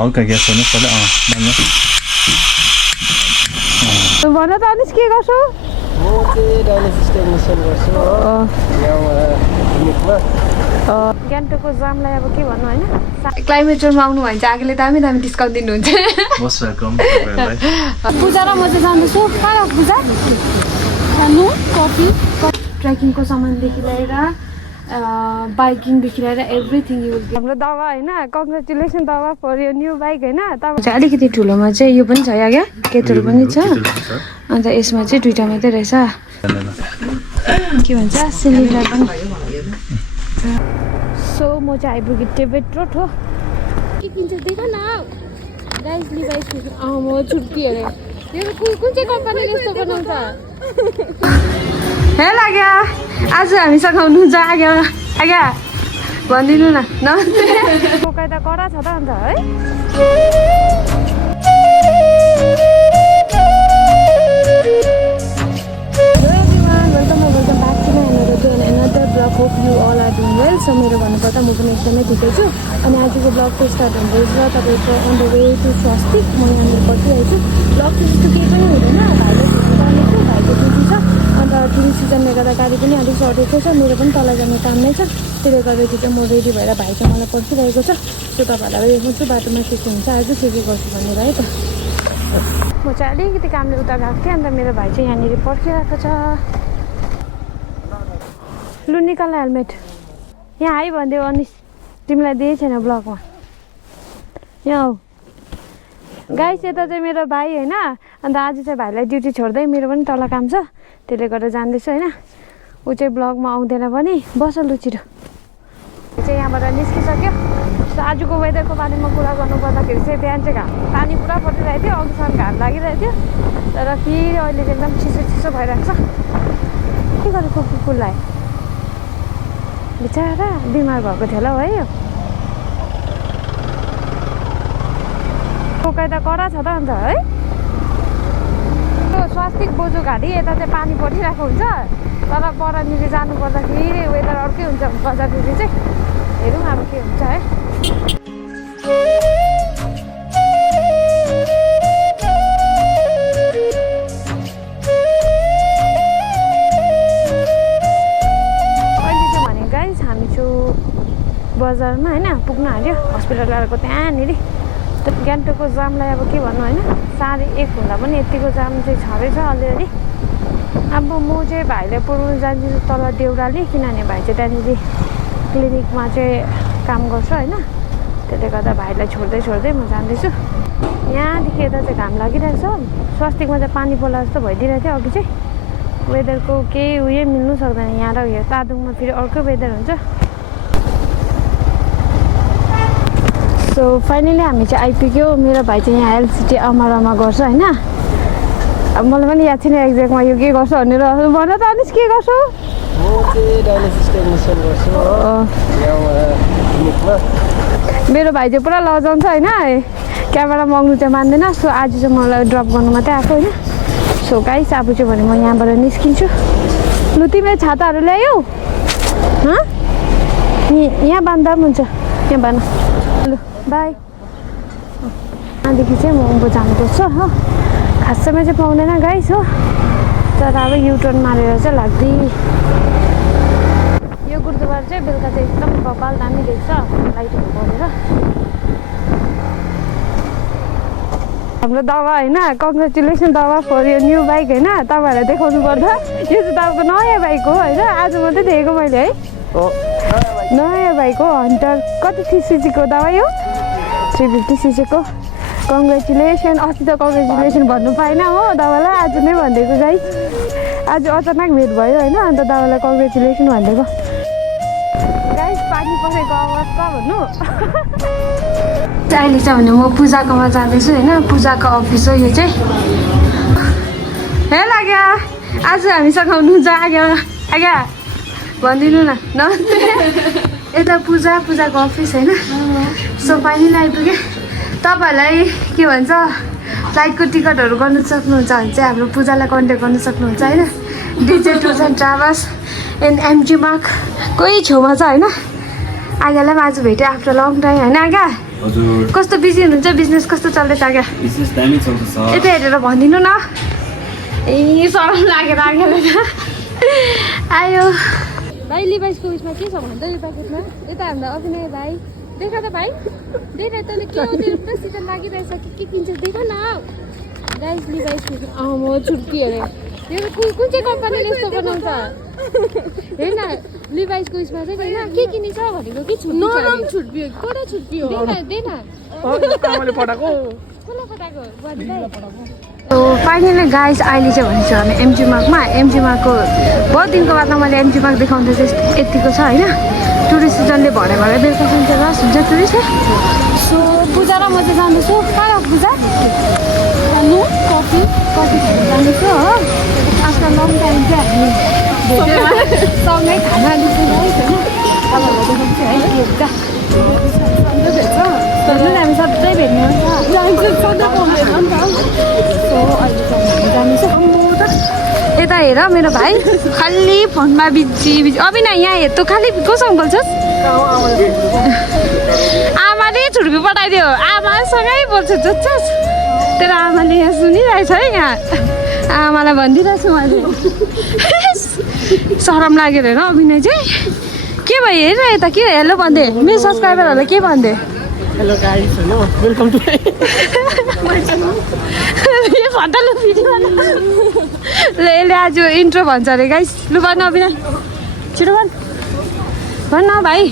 हल्का ग्यास गर्नु पर्यो भन त अनिस के गर्छु म चाहिँ डायलिसिस टेक्निसियन गर्छु हो गान्तोकको जामलाई अब के भन्नु होइन क्लाइमेट जोनमा आउनु भयो भने चाहिँ आगोले दामी दामी डिस्काउन्ट दिनुहुन्छ मोस्ट वेलकम पूजा र म चाहिँ जाँदैछु कहाँ पूजा खानु कफी ट्रेकिङको सामानदेखि लिएर बाइकिङदेखि लिएर एभ्रिथिङ युज हाम्रो दवा होइन कङ्ग्रेचुलेसन दवा फर यो न्यू बाइक होइन तपाईँ चाहिँ अलिकति ठुलोमा चाहिँ यो पनि छ या क्या केटहरू पनि छ अन्त यसमा चाहिँ दुइटा मात्रै रहेछ के भन्छ सिलिन्डर पनि सो म चाहिँ आइपुगेँ टेबेट रोड हो के किन्छ देख न गाइस लिभाइस म छुट्टी अरे यो कुन चाहिँ कम्पनीले यस्तो बनाउँछ हे लाग्यो आज हामीसँग हुनुहुन्छ आग्या आग्या भनिदिनु न टोकाइ त कडा छ त अन्त hi hope you all are doing well so मेरो भन्नुपर्दा म पनि एकदमै ठिकै छु अनि आजको ब्लगको स्टार्ट हुँदैछ तपाईँको अन द वे टु स्वस्तिक म यहाँनिर पर्खिरहेको छु ब्लग त्यस्तो केही पनि हुँदैन भाइले जानेछु भाइको ड्युटी छ अन्त ड्युटी सिजनले गर्दा गाडी पनि अलिक सटेको छ मेरो पनि तल जाने काम नै छ त्यसले गर्दाखेरि चाहिँ म रेडी भएर भाइ चाहिँ मलाई पर्खिरहेको छ सो तपाईँहरूलाई देखाउँछु बाटोमा के हुन्छ आज के गर्छु भनेर है त म चाहिँ अलिकति कामले उता गएको थिएँ अन्त मेरो भाइ चाहिँ यहाँनिर पर्खिरहेको छ लु निकाल हेलमेट यहाँ आइ भनिदेऊ अनिस तिमीलाई दिएँ छैन ब्लगमा यहाँ हौ गाइस यता चाहिँ मेरो भाइ होइन अन्त आज चाहिँ भाइलाई ड्युटी छोड्दै मेरो पनि तल काम छ त्यसले गर्दा जाँदैछु होइन ऊ चाहिँ ब्लगमा आउँदैन पनि बस लु छिटो चाहिँ यहाँबाट निस्किसक्यो सो आजको वेदरको बारेमा कुरा गर्नुपर्दाखेरि चाहिँ बिहान चाहिँ पानी पुरा परिरहेको थियो अघिसम्म घाम लागिरहेको थियो तर फेरि अहिले चाहिँ एकदम चिसो चिसो भइरहेको छ के गरेको कुकुरलाई बिचरा बिमार भएको थियो होला है यो टोकाइ त कडा छ त अन्त है स्वास्तिक बोजू घाटी यता चाहिँ पानी परिरहेको हुन्छ तर परनिर जानु पर्दाखेरि वेदर अर्कै हुन्छ बजारतिर चाहिँ हेरौँ अब के हुन्छ है बजारमा होइन पुग्न आँट्यो हस्पिटलहरूको त्यहाँनिर गान्तोकको जामलाई अब के भन्नु होइन 1:30 हुँदा पनि यतिको जाम चाहिँ छँदैछ अलिअलि अब म चाहिँ भाइलाई पुऱ्याउनु जान्छु तल देउराली किनभने भाइ चाहिँ त्यहाँनिर क्लिनिकमा चाहिँ काम गर्छ होइन त्यसले गर्दा भाइलाई छोड्दै म जाँदैछु यहाँदेखि यता चाहिँ घाम लागिरहेको छ स्वास्तिकमा चाहिँ पानी पर्ला जस्तो भइदिरहेको थियो अघि चाहिँ वेदरको केही उयो मिल्नु सक्दैन यहाँ र उयो तादुङमा फेरि अर्कै वेदर हुन्छ सो फाइनली हामी चाहिँ आइपुग्यो मेरो भाइ चाहिँ यहाँ एलसिटी अमरमा गर्छ होइन अब मलाई पनि याद छैन एक्ज्याक्टमा यो के गर्छ भनेर भन त अनिस के गर्छु म चाहिँ डायलिसिस टेक्निसियन गर्छु मेरो भाइ चाहिँ पुरा लजाउँछ होइन क्यामेरा मग्नु चाहिँ मान्दैन सो आज चाहिँ मलाई ड्रप गर्नु मात्रै आएको होइन सो गाइस अब चाहिँ भने म यहाँबाट निस्किन्छु लु तिमीले छाताहरू ल्यायौ यहाँ बाँध्दा पनि हुन्छ यहाँ बाँध लु बाई यहाँदेखि चाहिँ म उँभो जानुपर्छ हो खासैमा चाहिँ पाउँदैन गाइस हो तर अब युटर्न मारेर चाहिँ लाग्दै यो गुरुद्वारा चाहिँ बेलुका चाहिँ एकदम कपाल दामी देख्छ लाइटहरू बलेर हाम्रो दवा होइन कङ्ग्रेचुलेसन दवा फर यो न्यू बाइक होइन तपाईँहरूलाई देखाउनु पर्दा यो चाहिँ तपाईँको नयाँ बाइक हो होइन आज मात्रै देखेको मैले है नयाँ बाइक हो हन्टर कति सिसीको दवा यो 350 सीसीको कङ्ग्रेचुलेसन अस्ति त कङ्ग्रेचुलेसन भन्नु पाएन हो दवालाई आज नै भनिदिएको गाइस आज अचानक भेट भयो होइन अन्त दवालाई कङ्ग्रेचुलेसन भनिदिएको गाइस पानी परेको अवस्था भन्नु अहिले चाहिँ भने म पूजाकोमा जाँदैछु होइन पूजाको अफिस हो यो चाहिँ हे लाग्यो आज हामीसँग हुनुहुन्छ आग्या आग्या भनिदिनु न यता पूजाको अफिस होइन सो फाइनली आइपुगेँ तपाईँहरूलाई के भन्छ फ्लाइटको टिकटहरू गर्नु सक्नुहुन्छ भने चाहिँ हाम्रो पूजालाई कन्ट्याक्ट गर्नु सक्नुहुन्छ होइन DJ tours and travels and MG mark कोही छेउमा छ होइन आगालाई पनि आज भेट्यो आफ्टर लङ टाइम होइन आगा हजुर कस्तो बिजी हुनुहुन्छ बिजनेस कस्तो चल्दैछ क्या बिजनेस दामी चल्दैछ यता हेरेर भनिदिनु न ए सरम लागेर आयो भाइ लिभाइसको उयसमा के छ भने त यो प्याकेटमा यता हामीलाई अभिनय भाइ देखा त भाइ देख तैँले के हो त्यो पुरा सिजन लागिरहेछ के किन्छस् देख न गाइस लिभाइसको म छुर्की अरे यो कुन चाहिँ कम्पनीले यस्तो बनाउँछ हेर न लिभाइसको उयसमा चाहिँ होइन के किनेछ भनेको के छुर्की नरम छुर्की कोडा छुर्की हो दे न आमाले पठाएको कसले पठाएको बुवाले फाइनली गाइस अहिले चाहिँ भनेको हामी एमजी मार्कमा एमजी मार्कको बहुत दिनको बादमा मैले एमजी मार्क देखाउँदा चाहिँ यतिको छ होइन टुरिस्ट सिजनले भरे बेलुकासम्म चाहिँ रस हुन्छ टुरिस्ट सो पूजा र म चाहिँ जाँदैछु कहाँ पूजा खानु कफी खानु जाँदैछु हो आफ्टर लङ टाइम चाहिँ हामी सँगै खाना लिएको गाइस होइन तपाईँहरूलाई देखाउँछु है के हुन्छ हामी सधैँ भेट्ने हुन्छ सो अहिले चाहिँ हामी जाँदैछ यता हेर मेरो भाइ खालि फोनमा बिजी अभिनय यहाँ हेर तँ खालि कोसँग बोल्छस् आमाले छुर्पी पठाइदियो आमासँगै बोल्छु जोच्छस् तेरो आमाले यहाँ सुनिरहेछ है यहाँ आमालाई भनिदिइरहेछु मैले सरम लाग्यो हेर अभिनय चाहिँ के भयो हेर यता के हेलो भन्दै मेरो सब्सक्राइबरहरूलाई के भन्दै hello guys hello welcome to यसले आज इन्ट्रो भन्छ अरे गाइस लु भन अभिनय छिटो भन न भाइ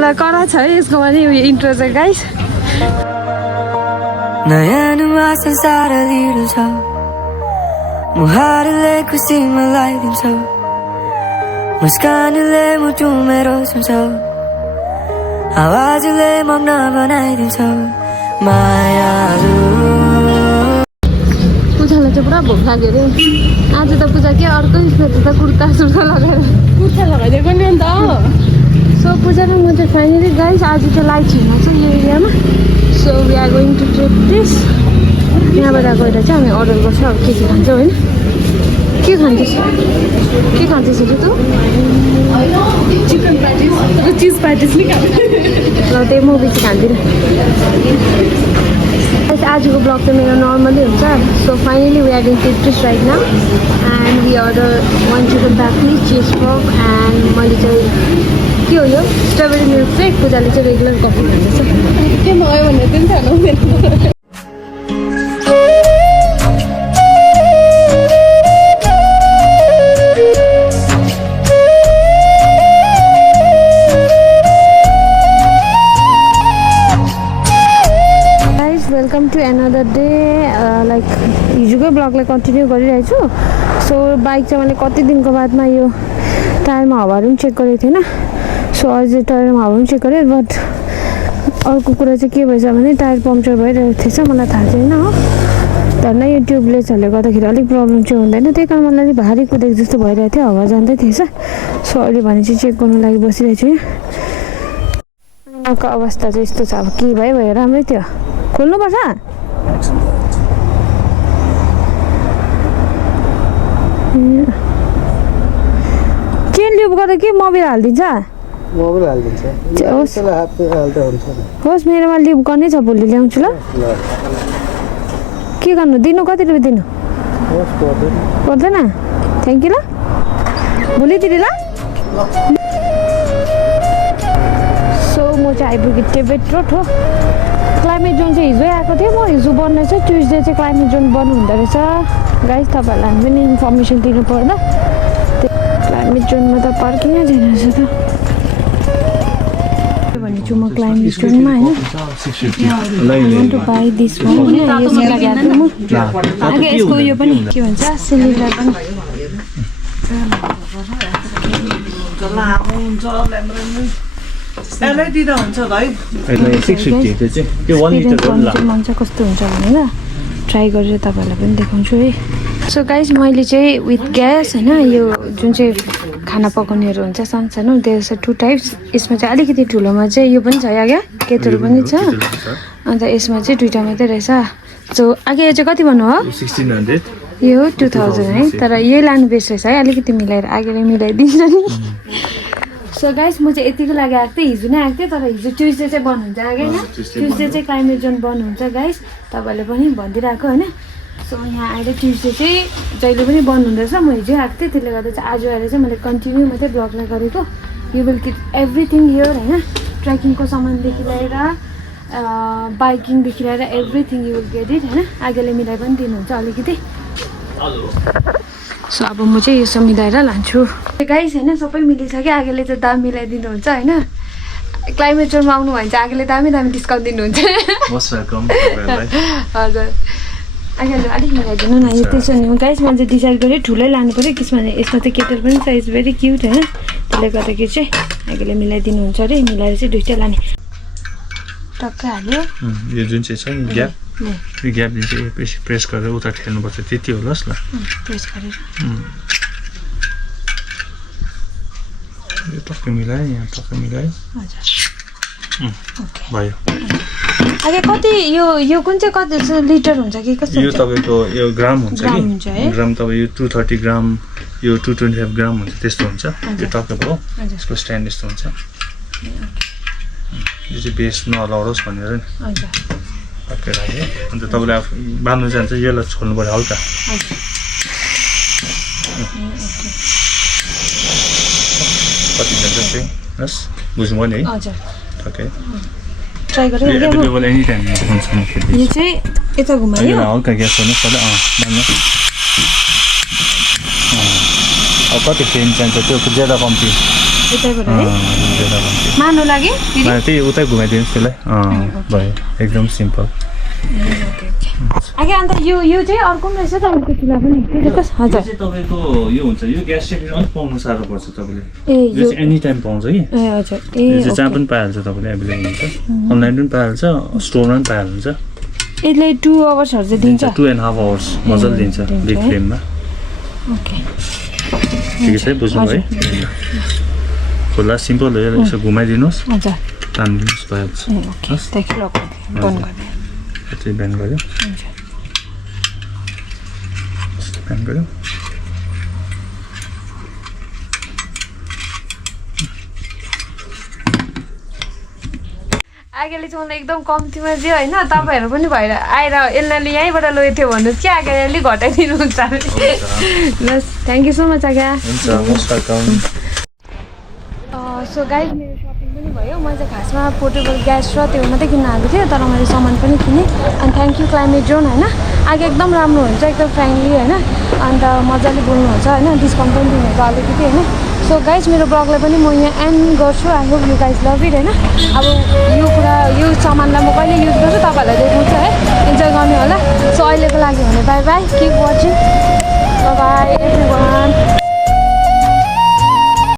ल कडा छ है यसको पनि इन्ट्रो चाहिँ गाइस नयाँ नुवा संसार लिनु छ मुहारले खुसी मलाई दिन्छ मुस्कानले मुटु मेरो छुन्छ आवाजले मग्न बनाइदिन्छ मायालु पूजालाई चाहिँ पुरा भोक लाग्यो अरे आज त पूजा के अर्कै फेरि त कुर्ता सुर्ता लगाएर कुर्ता लगाइदिएको नि अन्त सो पूजा र म चाहिँ फाइनली गाइस आज चाहिँ लाइट छैन छ यो एरियामा so we are going to trip this यहाँबाट गएर चाहिँ हामी अर्डर गर्छ अब के खान्छौँ होइन के खान्छस् अरे तँ चिकन प्याटिस चिज प्याटिस नि ल त्यही म बेसी खाँदिनँ आजको ब्लग चाहिँ मेरो नर्मली हुन्छ so finally we are in Tetris right now and we order 1 chicken patties cheese pop and मैले चाहिँ के हो यो स्ट्रबेरी मिल्क चाहिँ पूजाले चाहिँ रेगुलर कफी खाँदैछ के भयो भने पनि खानु welcome to another day like हिजोकै ब्लगलाई कन्टिन्यू गरिरहेको छु सो बाइक चाहिँ मैले कति दिनको बादमा यो टायरमा हावाहरू पनि चेक गरेको थिएन सो अझै टायरमा हावा पनि चेक गरेँ बट अर्को कुरा चाहिँ के भएछ भने टायर पम्चर भइरहेको थिएछ मलाई थाहा छैन हो धन्न यो ट्युबलेसहरूले गर्दाखेरि अलिक प्रब्लम चाहिँ हुँदैन त्यही कारण मलाई अलिक भारी कुदेको जस्तो भइरहेको थियो हावा जाँदै थिएछ सो अहिले भने चाहिँ चेक गर्नु लागि बसिरहेको छु यहाँको अवस्था चाहिँ यस्तो छ अब के भयो राम्रै थियो खोल्नुपर्छ चेन ल्युब गर्दा के मोबिल हालिदिन्छ होस् मेरोमा ल्युब गर्नै छ भोलि ल्याउँछु ल के गर्नु दिनु कति रुपियाँ दिनु पर्दैन थ्याङ्क यू ल भोलितिर ल सो म चाहिँ आइपुगेँ टेबेट रोड हो क्लाइमेट जोन चाहिँ हिजो आएको थियो म हिजो बन्दैछ ट्युसडे चाहिँ क्लाइमेट जोन बन्द हुँदो रहेछ गाइस तपाईँहरूलाई हामी पनि इन्फर्मेसन दिनु पर्दा क्लाइमेट जोनमा त पार्किङै छैन रहेछ त भनेछु म क्लाइमेट जोनमा होइन टु बाई दिस आगे यसको यो पनि के भन्छ सिलिन्डर पनि मन चाहिँ कस्तो हुन्छ भनेर ट्राई गरेर तपाईँहरूलाई पनि देखाउँछु है सो गाइस मैले चाहिँ विथ ग्यास होइन यो जुन चाहिँ खाना पकाउनेहरू हुन्छ सानो देयर छ 2 टाइप्स यसमा चाहिँ अलिकति ठुलोमा चाहिँ यो पनि छ क्या केटल पनि छ अन्त यसमा चाहिँ 2टा मात्रै रहेछ सो आगे यो चाहिँ कति भन्नु हो 1600 यो 2000 है तर यही लानु बेस्ट रहेछ है अलिकति मिलाएर आगेले मिलाइदिन्छ नि सो गाइस म चाहिँ यतिको लागि आएको थिएँ हिजो नै आएको थिएँ तर हिजो ट्युसडे चाहिँ बन्द हुन्छ अघि होइन ट्युसडे चाहिँ क्लाइमेट जोन बन्द हुन्छ गाइस तपाईँहरूले पनि भनिदिइरहेको होइन सो यहाँ आएर ट्युसडे चाहिँ जहिले पनि बन्द हुँदैछ म हिजो आएको थिएँ त्यसले गर्दा चाहिँ आज आएर चाहिँ मैले कन्टिन्यू मात्रै ब्लगलाई गरेको you will keep everything here होइन ट्रेकिङको सामानदेखि लिएर बाइकिङदेखि लिएर everything you will get it होइन आगेले मिलाइ पनि दिनुहुन्छ अलिकति सो अब म चाहिँ यसो मिलाएर लान्छु गाइस होइन सबै मिलिसक्यो आगेले चाहिँ दाम मिलाइदिनुहुन्छ होइन क्लाइमेट जोनमा आउनु भयो भने चाहिँ आगेले दामी डिस्काउन्ट दिनुहुन्छ मोस्ट वेलकम हजुर आगेले अलिक मिलाइदिनु न यो त्यसो भने गाइस मैले चाहिँ डिसाइड गरेँ ठुलै लानु पऱ्यो किनभने यसमा चाहिँ केटर पनि साइज भेरी क्युट होइन त्यसले गर्दाखेरि चाहिँ आगेले मिलाइदिनुहुन्छ अरे मिलाएर चाहिँ दुइटै लाने टक्कै हाल्यो यो जुन चाहिँ छ नि ग्याप यो ग्याप जुन चाहिँ प्रेस गरेर उता ठेल्नुपर्छ त्यति होलास् ल प्रेस गरेर यो टक्कै मिलायो यहाँ टक्कै मिलायो हजुर भयो आगे कति यो कुन चाहिँ कति लिटर हुन्छ कि कस्तो यो तपाईँको यो ग्राम हुन्छ ग्राम हुन्छ है? कि ग्राम तपाईँ यो 230 ग्राम यो 225 ग्राम हुन्छ त्यस्तो हुन्छ यो टक्कै भयो यसको स्ट्यान्ड यस्तो हुन्छ यो चाहिँ बेस नलौडोस् भनेर नि हजुर टक्कै राख्यो अन्त तपाईँले आफू बाँध्नु जान्छ यसलाई छोड्नु पऱ्यो हल्का कति जान्छ त्यही हस् बुझ्नुभयो नि है हजुर टक्कै ट्राई गरेँ एभाइलेबल एनी टाइम हुन्छ यो चाहिँ यता घुमायो हल्का ग्यास गर्नुहोस् पहिला बाँध्नु अब कति फ्लेम चाहिन्छ त्यो ज्यादा कम्ती यतैबाट है ज्यादा कम्ती मार्नु लागि त्यही उतै घुमाइदिनुहोस् त्यसलाई भयो एकदम सिम्पल आगे अन्त यो चाहिँ अर्को पनि रहेछ तपाईँको चुला पनि हजुर चाहिँ तपाईँको यो हुन्छ यो ग्यास चाहिँ अलिक पाउनु साह्रो पर्छ तपाईँले ए यो चाहिँ एनी टाइम पाउँछ कि ए हजुर ए यो चाहिँ जहाँ पनि पाइहाल्छ तपाईँले एभाइलेबल हुन्छ अनलाइन पनि पाइहाल्छ स्टोरमा पनि पाइहाल्नुहुन्छ यसले 2 आवर्सहरू चाहिँ दिन्छ 2.5 आवर्स मजाले दिन्छ बिग फ्लेममा ओके ठिकै छ है बुझ्नुभयो है खुल्ला सिम्पल हो यसो घुमाइदिनुहोस् हजुर तानिदिनुहोस् भइहाल्छ ओके देखि बन्द गर्ने चाहिँ बिहान गऱ्यो बिहान गऱ्यो आगेले चाहिँ मलाई एकदम कम्तीमा दियो होइन तपाईँहरू पनि भएर आएर यसले यहीँबाट लगेको थियो भन्नुहोस् कि आगे अलिक घटाइदिनुहुन्छ लस थ्याङ्क यू सो मच आगा हुन्छ मोस्ट वेलकम सो गाइड मेरो सपिङ पनि भयो मैले चाहिँ खासमा पोर्टेबल ग्यास र त्यो मात्रै किन्न आएको थिएँ तर मैले सामान पनि किनेँ अनि थ्याङ्क यू क्लाइमेट जोन होइन आगे एकदम राम्रो हुन्छ एकदम फ्रेन्डली होइन अन्त मजाले बोल्नुहुन्छ होइन डिस्काउन्ट पनि दिनुहुन्छ अलिकति होइन सो गाइज मेरो ब्लगलाई पनि म यहाँ एन्ड गर्छु I hope you guys love it होइन अब यो सामानलाई म कहिले युज गर्छु तपाईँहरूलाई देखाउँछु है इन्जोय गर्नु होला सो अहिलेको लागि भने by by keep watching by